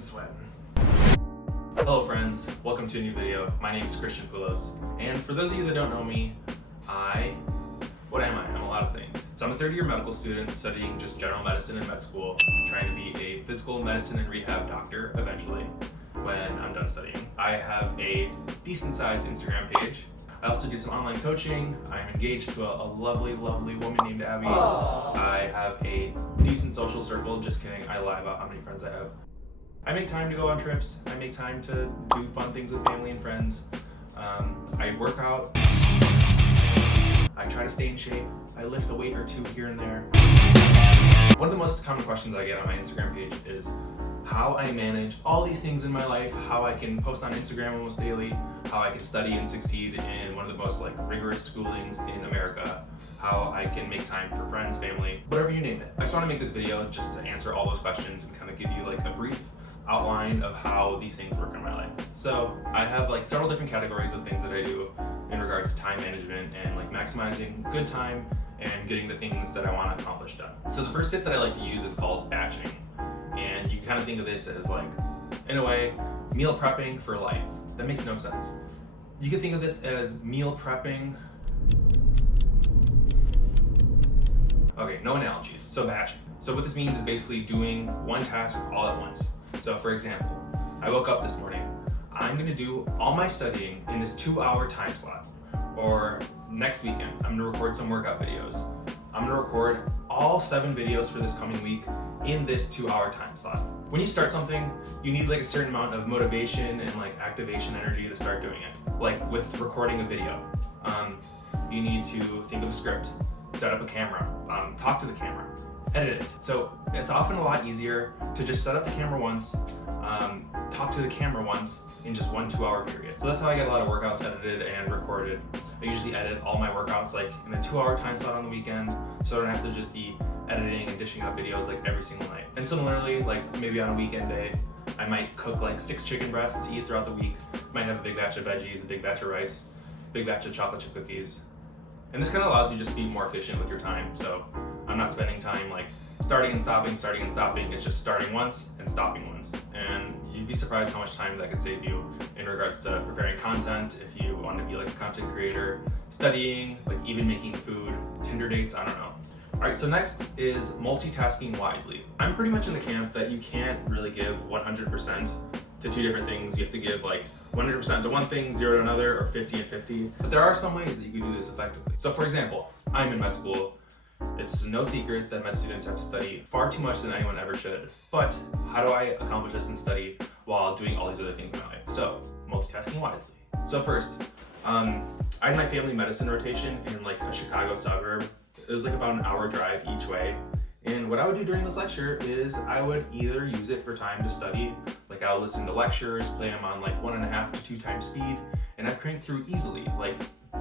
I'm sweating. Hello friends, welcome to a new video. My name is Christian Poulos, and for those of you that don't know me, what am I? I'm a lot of things. So I'm a third-year medical student studying just general medicine in med school. I'm trying to be a physical medicine and rehab doctor eventually when I'm done studying. I have a decent-sized Instagram page. I also do some online coaching. I'm engaged to a lovely, lovely woman named Abby. Aww. I have a decent social circle. Just kidding, I lie about how many friends I have. I make time to go on trips. I make time to do fun things with family and friends. I work out. I try to stay in shape. I lift a weight or two here and there. One of the most common questions I get on my Instagram page is how I manage all these things in my life, how I can post on Instagram almost daily, how I can study and succeed in one of the most rigorous schoolings in America, how I can make time for friends, family, whatever you name it. I just want to make this video just to answer all those questions and kind of give you a brief outline of how these things work in my life. So I have several different categories of things that I do in regards to time management and maximizing good time and getting the things that I want to accomplish done. So the first tip that I like to use is called batching. And you can kind of think of this as in a way, meal prepping for life. That makes no sense. You can think of this as meal prepping. Okay, no analogies, so batching. So what this means is basically doing one task all at once. So for example, I woke up this morning, I'm gonna do all my studying in this 2-hour time slot. Or next weekend, I'm gonna record some workout videos. I'm gonna record all 7 videos for this coming week in this 2-hour time slot. When you start something, you need a certain amount of motivation and activation energy to start doing it. Like with recording a video, you need to think of a script, set up a camera, talk to the camera, edit it. So it's often a lot easier to just set up the camera once, talk to the camera once in just 1 2-hour period. So that's how I get a lot of workouts edited and recorded. I usually edit all my workouts in a 2-hour time slot on the weekend, so I don't have to just be editing and dishing out videos every single night. And similarly, maybe on a weekend day, I might cook 6 chicken breasts to eat throughout the week. Might have a big batch of veggies, a big batch of rice, big batch of chocolate chip cookies. And this kind of allows you just to be more efficient with your time. So I'm not spending time starting and stopping, starting and stopping. It's just starting once and stopping once. And you'd be surprised how much time that could save you in regards to preparing content, if you want to be a content creator, studying, even making food, Tinder dates, I don't know. All right, so next is multitasking wisely. I'm pretty much in the camp that you can't really give 100% to 2 different things. You have to give 100% to one thing, 0 to another, or 50 and 50. But there are some ways that you can do this effectively. So for example, I'm in med school. It's no secret that med students have to study far too much than anyone ever should. But how do I accomplish this and study while doing all these other things in my life? So multitasking wisely. So first, I had my family medicine rotation in a Chicago suburb. It was about an hour drive each way. And what I would do during this lecture is I would either use it for time to study, I would listen to lectures, play them on 1.5 to 2 times speed, and I'd crank through easily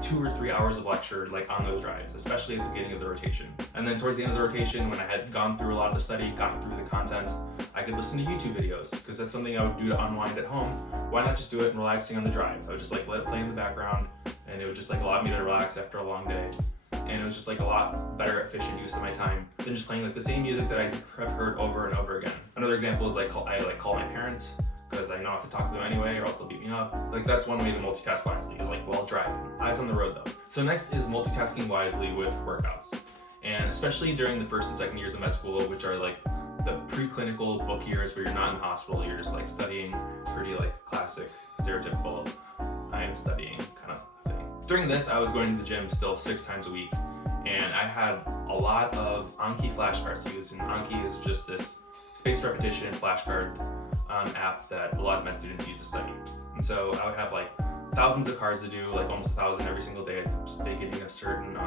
2 or 3 hours of lecture on those drives, especially at the beginning of the rotation. And then towards the end of the rotation, when I had gone through a lot of the study, gotten through the content, I could listen to YouTube videos, because that's something I would do to unwind at home. Why not just do it relaxing on the drive? I would just let it play in the background, and it would just allow me to relax after a long day. And it was just a lot better efficient use of my time than just playing the same music that I have heard over and over again. Another example is I call my parents, because I know I have to talk to them anyway or else they'll beat me up. That's one way to multitask wisely, is while driving. Eyes on the road though. So next is multitasking wisely with workouts. And especially during the 1st and 2nd years of med school, which are the preclinical book years where you're not in the hospital, you're just studying pretty classic, stereotypical, I am studying kind of thing. During this, I was going to the gym still 6 times a week, and I had a lot of Anki flashcards to use, and Anki is just this spaced repetition flashcard app that a lot of med students use to study. And so I would have thousands of cards to do, almost 1,000 every single day at the beginning of certain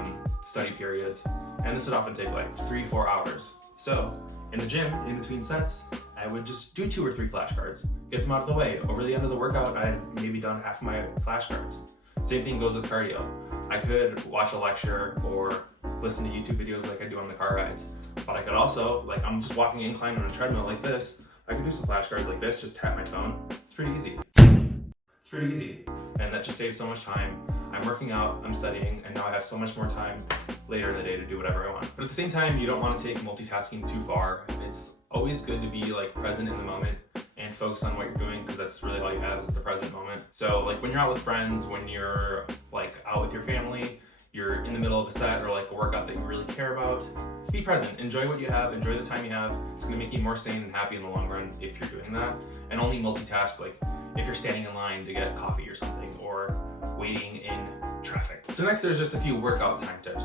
study periods, and this would often take 3-4 hours. So in the gym, in between sets, I would just do 2 or 3 flashcards, get them out of the way. Over the end of the workout, I had maybe done half of my flashcards. Same thing goes with cardio. I could watch a lecture or listen to YouTube videos like I do on the car rides, but I could also, I'm just walking an incline on a treadmill like this, I could do some flashcards like this, just tap my phone. It's pretty easy. It's pretty easy, and that just saves so much time. I'm working out, I'm studying, and now I have so much more time later in the day to do whatever I want. But at the same time, you don't want to take multitasking too far. It's always good to be present in the moment and focus on what you're doing, because that's really all you have is the present moment. So like when you're out with friends, when you're like out with your family, you're in the middle of a set or like a workout that you really care about, be present, enjoy what you have, enjoy the time you have. It's gonna make you more sane and happy in the long run if you're doing that. And only multitask, like if you're standing in line to get coffee or something, or waiting in traffic. So next, there's just a few workout time tips.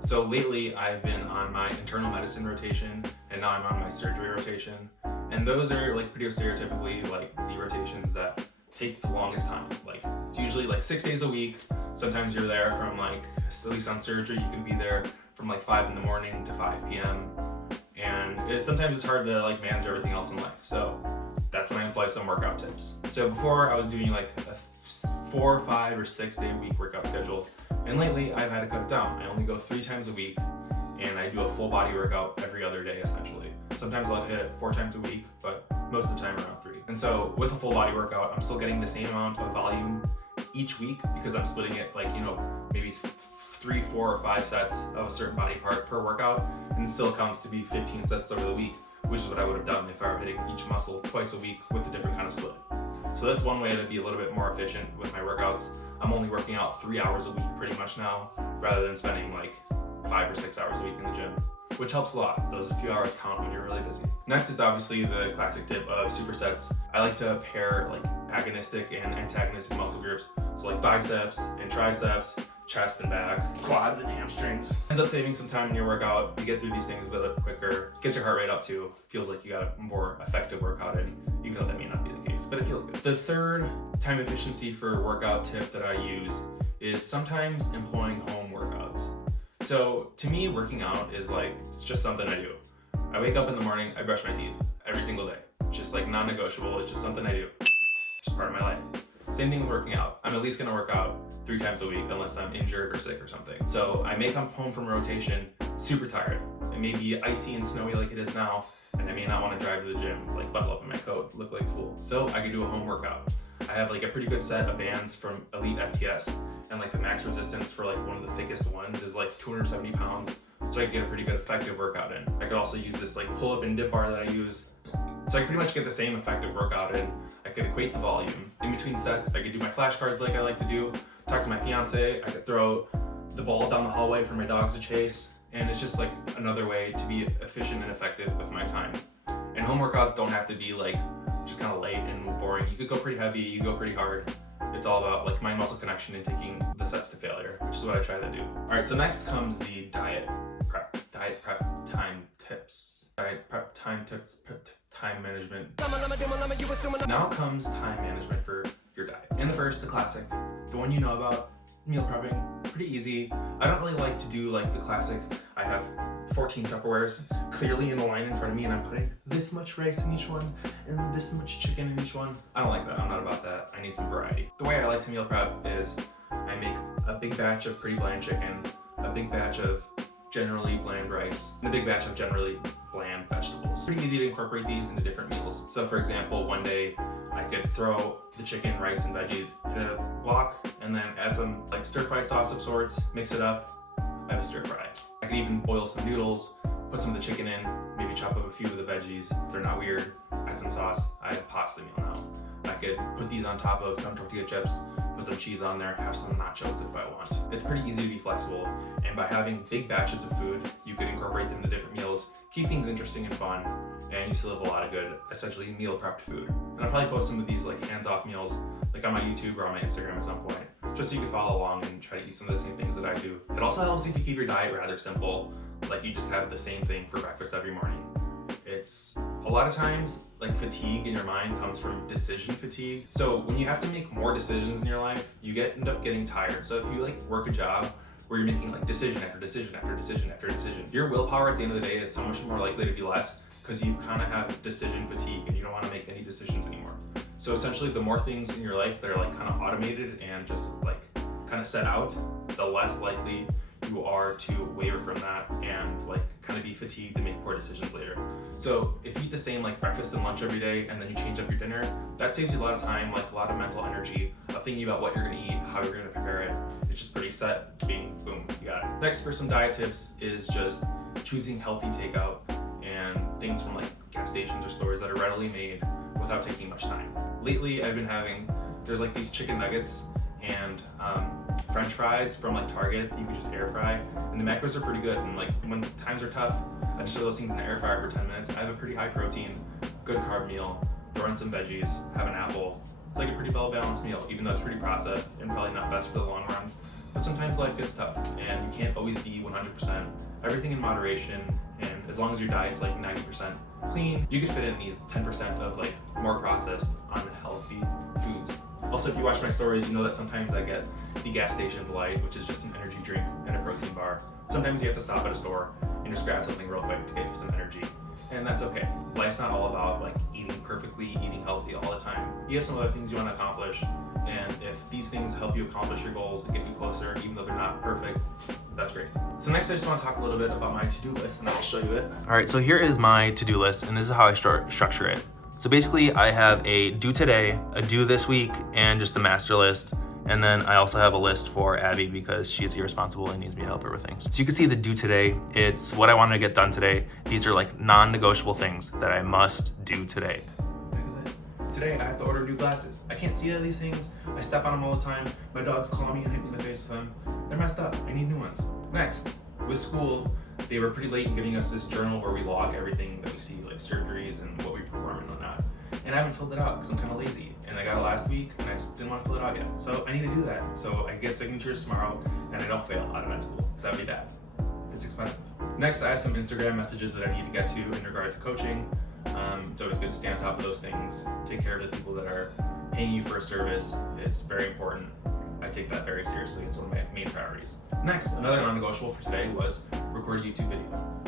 So lately I've been on my internal medicine rotation, and now I'm on my surgery rotation. And those are like pretty stereotypically like the rotations that take the longest time. Like it's usually like 6 days a week. Sometimes you're there from like, at least on surgery, you can be there from like 5 in the morning to 5 p.m. And sometimes it's hard to like manage everything else in life. So that's when I employ some workout tips. So before I was doing like a 4, 5, or 6 day a week workout schedule. And lately I've had to cut it down. I only go 3 times a week, and I do a full body workout every other day essentially. Sometimes I'll hit it 4 times a week, but most of the time around 3. And so with a full body workout, I'm still getting the same amount of volume each week, because I'm splitting it like, maybe 3, 4, or 5 sets of a certain body part per workout, and it still counts to be 15 sets over the week, which is what I would have done if I were hitting each muscle twice a week with a different kind of split. So that's one way to be a little bit more efficient with my workouts. I'm only working out 3 hours a week pretty much now, rather than spending like 5 or 6 hours a week in the gym, which helps a lot. Those few hours count when you're really busy. Next is obviously the classic tip of supersets. I like to pair like agonistic and antagonistic muscle groups. So like biceps and triceps, chest and back, quads and hamstrings. Ends up saving some time in your workout. You get through these things a bit quicker, gets your heart rate up too. Feels like you got a more effective workout in, even though that may not be the case, but it feels good. The third time efficiency for workout tip that I use is sometimes employing home workouts. So to me, working out is like, it's just something I do. I wake up in the morning, I brush my teeth every single day. It's just like non-negotiable, it's just something I do. It's just part of my life. Same thing with working out. I'm at least gonna work out 3 times a week unless I'm injured or sick or something. So I may come home from rotation super tired. It may be icy and snowy like it is now, and I may not want to drive to the gym, like bundle up in my coat, look like a fool. So I could do a home workout. I have like a pretty good set of bands from Elite FTS, and like the max resistance for like one of the thickest ones is like 270 pounds. So I could get a pretty good effective workout in. I could also use this like pull-up and dip bar that I use. So I could pretty much get the same effective workout in. I could equate the volume. In between sets, I could do my flashcards like I like to do, talk to my fiance, I could throw the ball down the hallway for my dogs to chase, and it's just like another way to be efficient and effective with my time. And home workouts don't have to be like just kind of light and boring. You could go pretty heavy, you go pretty hard. It's all about like mind muscle connection and taking the sets to failure, which is what I try to do. All right, so next comes the diet prep time tips. Diet prep time tips, time management. Now comes time management for your diet. And the first, the classic, the one you know about, meal prepping. Pretty easy. I don't really like to do like the classic, I have 14 Tupperwares clearly in a line in front of me, and I'm putting this much rice in each one and this much chicken in each one. I don't like that. I'm not about that. I need some variety. The way I like to meal prep is I make a big batch of pretty bland chicken, a big batch of generally bland rice, and a big batch of generally bland vegetables. Pretty easy to incorporate these into different meals. So for example, one day I could throw the chicken, rice, and veggies in a wok, and then add some like stir-fry sauce of sorts, mix it up, I have a stir-fry. I could even boil some noodles, put some of the chicken in, maybe chop up a few of the veggies if they're not weird, add some sauce. I have a pasta meal now. I could put these on top of some tortilla chips, put some cheese on there, have some nachos if I want. It's pretty easy to be flexible, and by having big batches of food, you could incorporate them into different meals, keep things interesting and fun, and you still have a lot of good, essentially meal prepped food. And I'll probably post some of these like hands-off meals like on my YouTube or on my Instagram at some point, just so you can follow along and try to eat some of the same things that I do. It also helps if you keep your diet rather simple, like you just have the same thing for breakfast every morning. It's a lot of times like fatigue in your mind comes from decision fatigue. So when you have to make more decisions in your life, you end up getting tired. So if you like work a job where you're making like decision after decision after decision after decision, your willpower at the end of the day is so much more likely to be less because you kind of have decision fatigue and you don't want to make any decisions anymore. So essentially the more things in your life that are like kind of automated and just like kind of set out, the less likely you are to waver from that and like kind of be fatigued and make poor decisions later. So if you eat the same like breakfast and lunch every day and then you change up your dinner, that saves you a lot of time, like a lot of mental energy of thinking about what you're gonna eat, how you're gonna prepare it. It's just pretty set, bing, boom, you got it. Next for some diet tips is just choosing healthy takeout and things from like gas stations or stores that are readily made without taking much time. Lately, I've been having, there's like these chicken nuggets and French fries from like Target that you can just air fry, and the macros are pretty good. And like when times are tough, I just throw those things in the air fryer for 10 minutes. I have a pretty high protein, good carb meal, throw in some veggies, have an apple. It's like a pretty well-balanced meal, even though it's pretty processed and probably not best for the long run. But sometimes life gets tough and you can't always be 100%. Everything in moderation, and as long as your diet's like 90% clean, you can fit in these 10% of like more processed, unhealthy foods. Also, if you watch my stories, you know that sometimes I get the gas station light, which is just an energy drink and a protein bar. Sometimes you have to stop at a store and just grab something real quick to get you some energy, and that's okay. Life's not all about like eating perfectly, eating healthy all the time. You have some other things you want to accomplish, and if these things help you accomplish your goals and get you closer, even though they're not perfect, that's great. So next, I just want to talk a little bit about my to-do list, and I'll show you it. All right, so here is my to-do list, and this is how I structure it. So basically, I have a due today, a due this week, and just a master list. And then I also have a list for Abby because she's irresponsible and needs me to help her with things. So you can see the due today. It's what I want to get done today. These are like non-negotiable things that I must do today. Today, I have to order new glasses. I can't see these things. I step on them all the time. My dogs claw me and hit me in the face with them. They're messed up. I need new ones. Next, with school, they were pretty late in giving us this journal where we log everything that we see, like surgeries and what we perform and whatnot. And I haven't filled it out because I'm kind of lazy. And I got it last week and I just didn't want to fill it out yet. So I need to do that. So I get signatures tomorrow and I don't fail out of med school because that'd be bad. It's expensive. Next, I have some Instagram messages that I need to get to in regards to coaching. It's always good to stay on top of those things, take care of the people that are paying you for a service. It's very important. I take that very seriously. It's one of my main priorities. Next, another non-negotiable for today was record a YouTube video.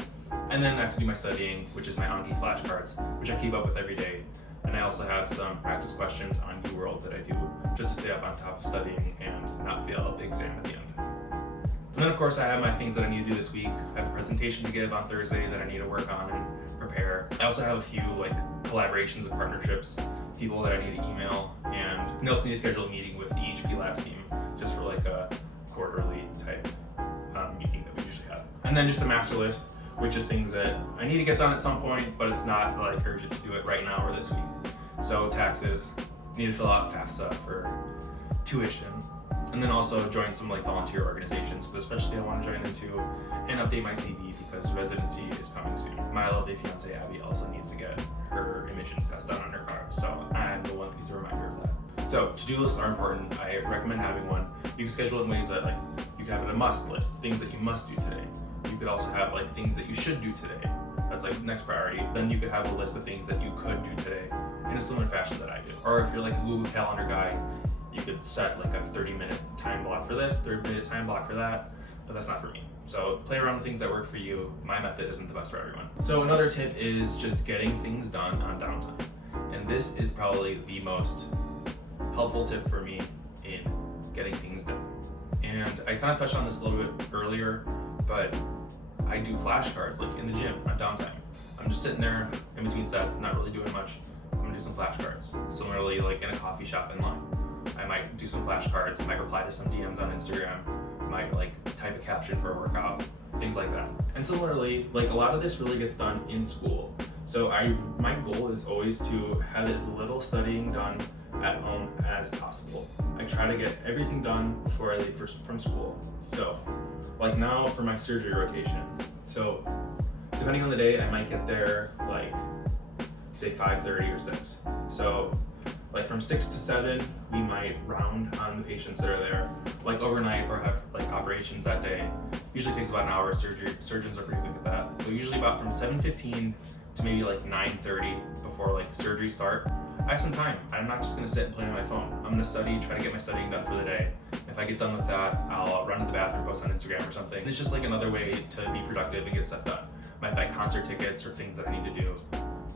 And then I have to do my studying, which is my Anki flashcards, which I keep up with every day. And I also have some practice questions on UWorld that I do just to stay up on top of studying and not fail the exam at the end. And then of course I have my things that I need to do this week. I have a presentation to give on Thursday that I need to work on and prepare. I also have a few like collaborations and partnerships, people that I need to email, and I also need to schedule a meeting with the HP Labs team just for like a quarterly type meeting that we usually have. And then just a master list, which is things that I need to get done at some point, but it's not like urgent to do it right now or this week. So taxes, need to fill out FAFSA for tuition, and then also join some like volunteer organizations, but especially I want to join into and update my CV because residency is coming soon. My lovely fiance Abby also needs to get her emissions test done on her car, so I'm the one who needs a reminder of that. So to-do lists are important. I recommend having one. You can schedule it in ways that like you can have it a must list, things that you must do today. You could also have like things that you should do today. That's like next priority. Then you could have a list of things that you could do today in a similar fashion that I do. Or if you're like a Google Calendar guy, you could set like a 30-minute time block for this, 30-minute time block for that, but that's not for me. So play around with things that work for you. My method isn't the best for everyone. So another tip is just getting things done on downtime. And this is probably the most helpful tip for me in getting things done. And I kind of touched on this a little bit earlier, but I do flashcards like in the gym on downtime. I'm just sitting there in between sets, not really doing much. I'm gonna do some flashcards. Similarly, like in a coffee shop in line, I might do some flashcards, I might reply to some DMs on Instagram, might like type a caption for a workout, things like that. And similarly, like a lot of this really gets done in school. So my goal is always to have as little studying done at home as possible. I try to get everything done before I leave from school. So like now for my surgery rotation. So depending on the day, I might get there like say 5:30 or 6. So like from 6 to 7, we might round on the patients that are there, like overnight or have like operations that day. Usually takes about an hour of surgery. Surgeons are pretty quick at that. But usually about from 7:15 to maybe like 9:30 before like surgery start. I have some time. I'm not just gonna sit and play on my phone. I'm gonna study, try to get my studying done for the day. If I get done with that, I'll run to the bathroom, post on Instagram or something. It's just like another way to be productive and get stuff done. Might buy concert tickets or things that I need to do.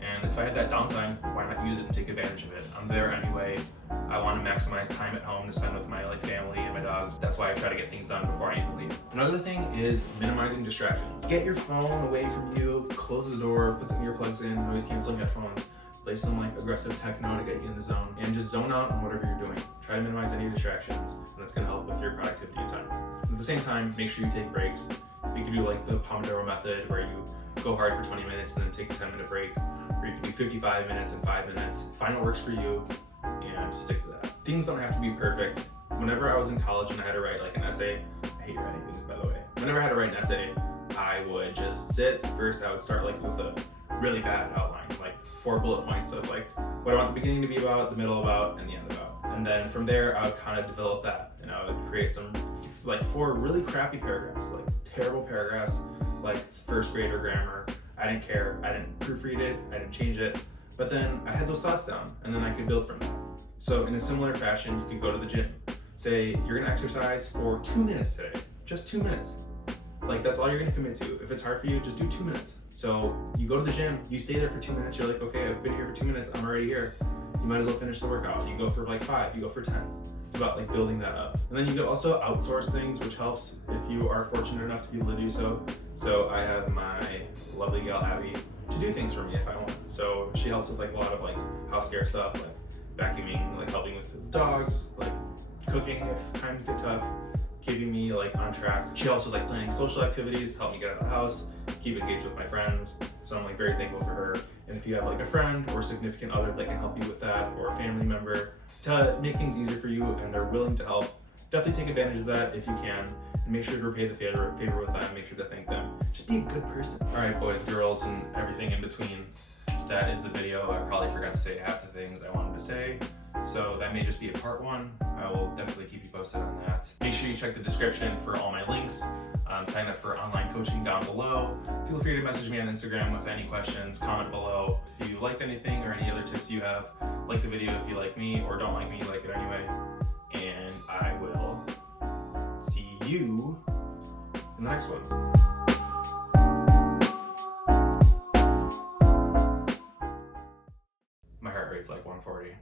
And if I have that downtime, why not use it and take advantage of it? I'm there anyway. I want to maximize time at home to spend with my like family and my dogs. That's why I try to get things done before I even leave. Another thing is minimizing distractions. Get your phone away from you, close the door, put some earplugs in, noise canceling headphones, play some like aggressive techno to get you in the zone, and just zone out on whatever you're doing. Try to minimize any distractions, and that's gonna help with your productivity and time. At the same time, make sure you take breaks. You can do like the Pomodoro method where you go hard for 20 minutes and then take a 10-minute break, or you can do 55 minutes and 5 minutes. Find what works for you and stick to that. Things don't have to be perfect. Whenever I was in college and I had to write like an essay, I hate writing things, by the way. Whenever I had to write an essay, I would just sit. First, I would start like with a really bad outline, like 4 bullet points of like what I want the beginning to be about, the middle about, and the end about. And then from there, I would kind of develop that, and I would create some like 4 really crappy paragraphs, like terrible paragraphs, like first grader grammar. I didn't care. I didn't proofread it. I didn't change it. But then I had those thoughts down, and then I could build from that. So in a similar fashion, you could go to the gym. Say you're gonna exercise for 2 minutes today, just 2 minutes. Like that's all you're gonna commit to. If it's hard for you, just do 2 minutes. So you go to the gym, you stay there for 2 minutes, you're like, okay, I've been here for 2 minutes, I'm already here. You might as well finish the workout. You go for like 5, you go for 10. It's about like building that up. And then you can also outsource things, which helps if you are fortunate enough to be able to do so. So I have my lovely gal Abby to do things for me if I want. So she helps with like a lot of like house care stuff, like vacuuming, like helping with dogs, like cooking if times get tough, keeping me like on track. She also like planning social activities to help me get out of the house, keep engaged with my friends. So I'm like very thankful for her. And if you have like a friend or significant other that can help you with that, or a family member to make things easier for you and they're willing to help, definitely take advantage of that if you can. And make sure to repay the favor with that, make sure to thank them. Just be a good person. All right, boys, girls, and everything in between. That is the video. I probably forgot to say half the things I wanted to say. So that may just be a part 1. I will definitely keep you posted on that. Make sure you check the description for all my links. Sign up for online coaching down below. Feel free to message me on Instagram with any questions, comment below. If you liked anything or any other tips you have, like the video if you like me, or don't like me, like it anyway. And I will see you in the next one. My heart rate's like 140.